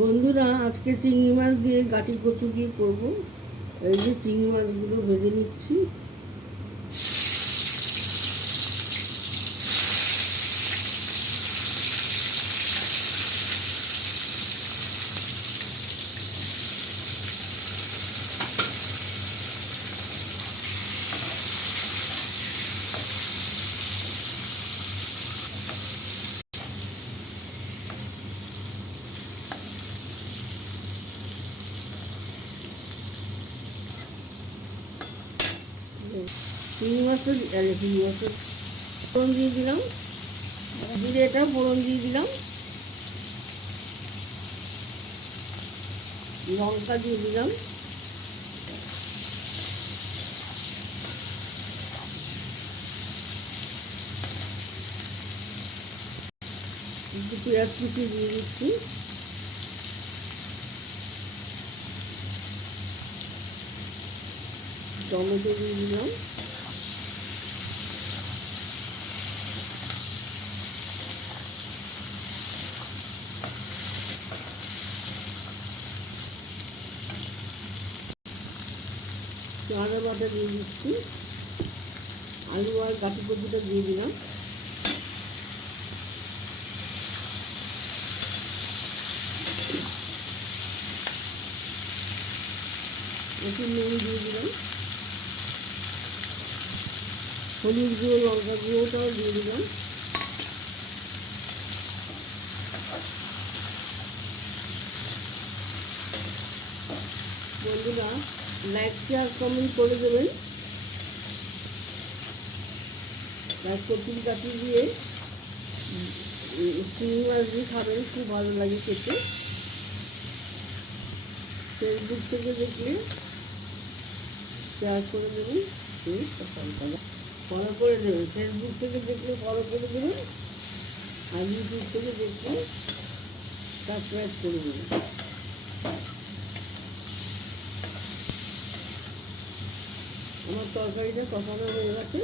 বন্ধুরা, আজকে চিংড়ি মাছ দিয়ে গাটি কচু দিয়ে করবো। এই যে চিংড়ি মাছগুলো ভেজে নিচ্ছি। চিংড়ি মাছের ফোড়ন দিয়ে দিলাম, জিরেটা ফোড়ন দিয়ে দিলাম, লঙ্কা দিয়ে দিলাম, একটু পেঁয়াজ কুচি দিয়ে দিচ্ছি, টমেটো দিয়ে দিলাম, আদা বাটা দিয়ে দিচ্ছি, আলু আর গাটি কচুটা দিয়ে দিলাম, একটু নুন দিয়ে দিলাম, হলুদ গুঁড়ো লঙ্কা গুঁড়োটাও দিয়ে দিলাম। বন্ধুরা, লাইক শেয়ার কমেন্ট করে দেবেন। কচুর গাটি দিয়ে চিংড়ি মাছ দিয়ে খাবেন, খুব ভালো লাগে খেতে। ফেসবুক থেকে দেখলে শেয়ার করে দেবেন, ফলো করে দেবেন। ফেসবুক থেকে দেখলে ফলো করে দেবেন, আর ইউটিউব থেকে দেখলে সাবস্ক্রাইব করে দেবেন। আমার তরকারিটা কষানো হয়ে গেছে।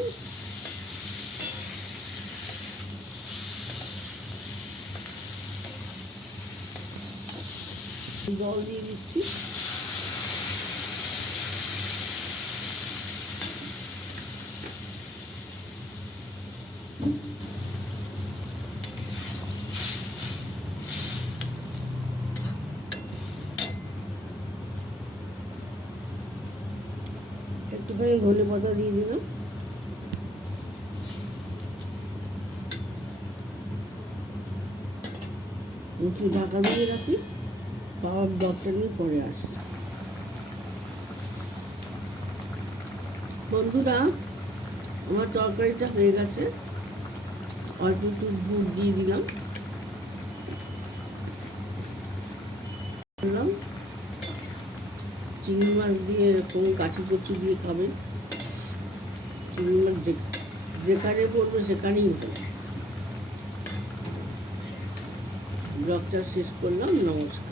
জল দিয়ে দিচ্ছি। একটুখানি ধনে পাতা দিয়ে দিলাম। একটু ঢাকা দিয়ে রাখি, পাওয়ার 10 মিনিট পরে আসি। বন্ধুরা, আমার তরকারিটা হয়ে গেছে। অল্প একটু দুধ দিয়ে দিলাম, চিংড়ি মাছ দিয়ে এরকম গাঠি কচু দিয়ে খাবেন। চিংড়ি মাছ যেখানে পড়বে সেখানেই উঠে। ব্লগটা শেষ করলাম। নমস্কার।